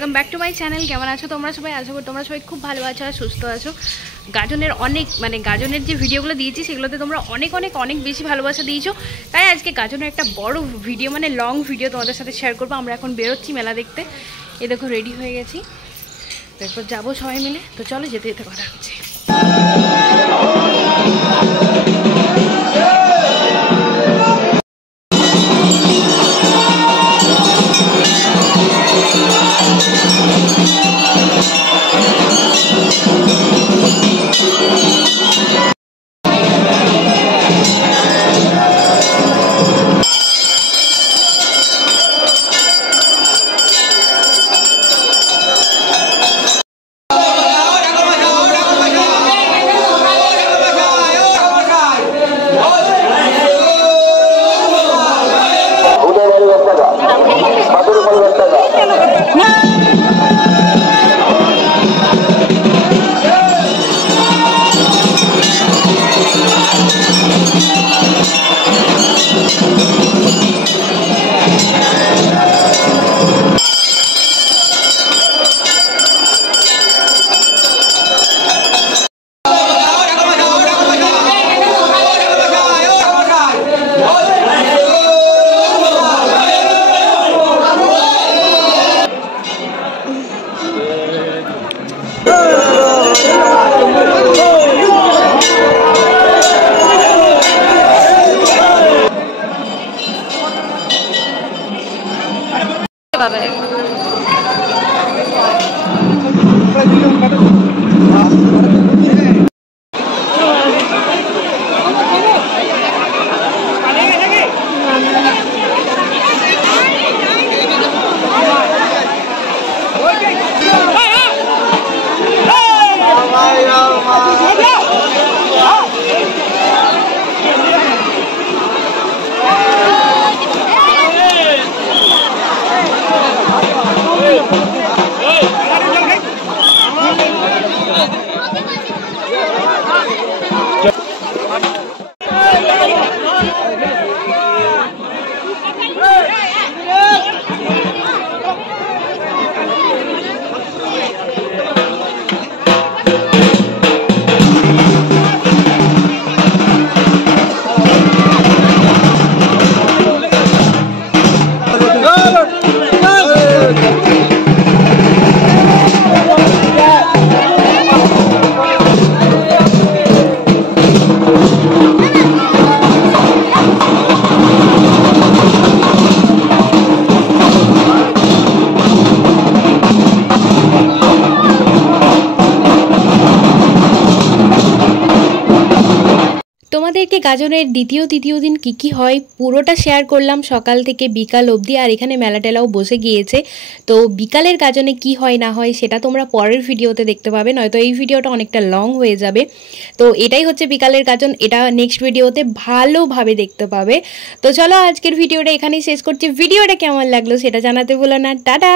Welcome back to my channel. কেমন আছো তোমরা সবাই? আশা করি তোমরা সবাই খুব ভালো আছো আর সুস্থ আছো। গাজনের গাজনের যে ভিডিওগুলো দিয়েছি সেগুলোতে তোমরা অনেক বেশি ভালোবাসা দিয়েছো, তাই আজকে গাজনের একটা বড় ভিডিও লং ভিডিও তোমাদের সাথে শেয়ার করবো। আমরা এখন বেরোচ্ছি মেলা দেখতে। এই দেখো রেডি হয়ে গেছি, তারপর যাবো সবাই মিলে। তো চলো যেতে যেতে কথা হচ্ছে। তোমাদেরকে গাজনের দ্বিতীয় তৃতীয় দিন কী হয় পুরোটা শেয়ার করলাম, সকাল থেকে বিকাল অবধি। আর এখানে মেলা টেলাও বসে গিয়েছে, তো বিকালের গাজনে কি হয় না হয় সেটা তোমরা পরের ভিডিওতে দেখতে পাবে, নয়তো এই ভিডিওটা অনেকটা লং হয়ে যাবে। তো এটাই হচ্ছে বিকালের গাজন, এটা নেক্সট ভিডিওতে ভালোভাবে দেখতে পাবে। তো চলো আজকের ভিডিওটা এখানেই শেষ করছি। ভিডিওটা কেমন লাগলো সেটা জানাতে ভুলো না। টাটা।